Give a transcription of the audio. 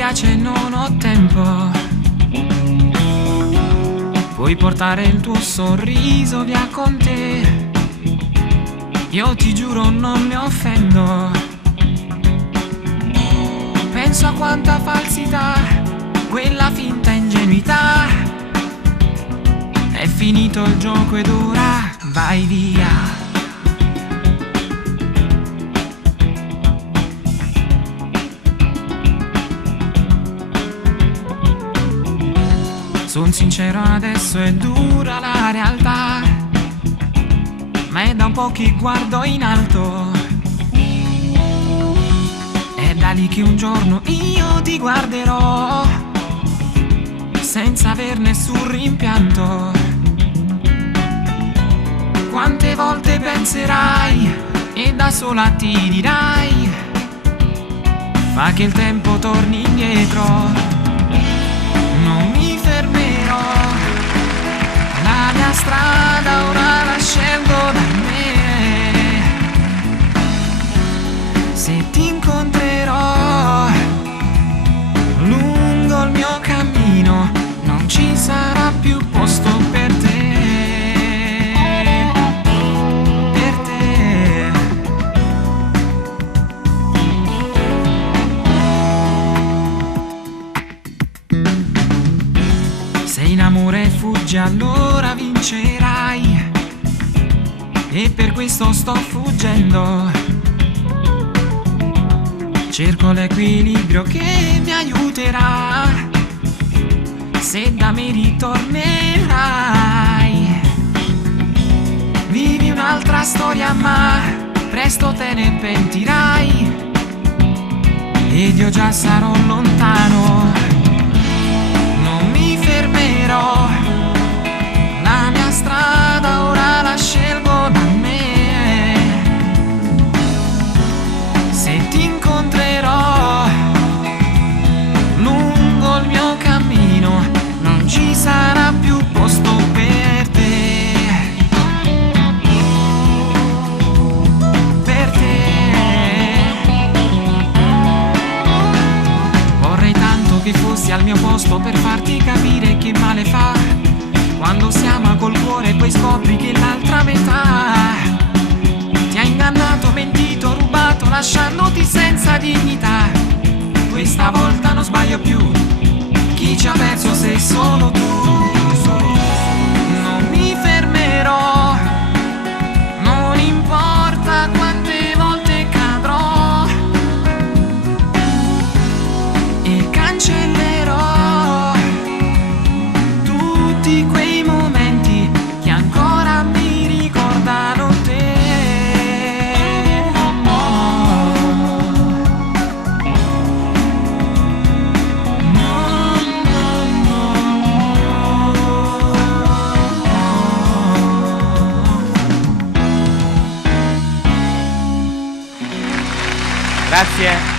dispiace, non ho tempo. Puoi portare il tuo sorriso via con te. Io ti giuro non mi offendo. Penso a quanta falsità, quella finta ingenuità. È finito il gioco ed ora vai via. Son sincero, adesso è dura la realtà, ma è da un po' che guardo in alto. È da lì che un giorno io ti guarderò, senza aver nessun rimpianto. Quante volte penserai e da sola ti dirai: fa che il tempo torni indietro. Non mi fermerò, la mia strada ora la scelgo da me. Se ti incontrerò lungo il mio cammino, non ci sarà più posto per te. Per te. Se in amore fuggi allora vincerai, e per questo sto fuggendo. Cerco l'equilibrio che mi aiuterà, se da me ritornerai. Vivi un'altra storia ma presto te ne pentirai, ed io già sarò lontano. Non mi fermerò, la mia strada ora la scelgo da me. Se ti incontrerò lungo il mio cammino, non ci sarà più posto per te. Per te. Vorrei tanto che fossi al mio posto per farti capire che male fa quando si ama col cuore e poi scopri che l'altra metà ti ha ingannato, mentito, rubato, lasciandoti senza dignità. Questa volta non sbaglio più, chi ci ha perso sei solo tu. Non mi fermerò, non importa quante volte cadrò, e cancellerò tutti quei momenti che ancora mi ricordano te. Grazie.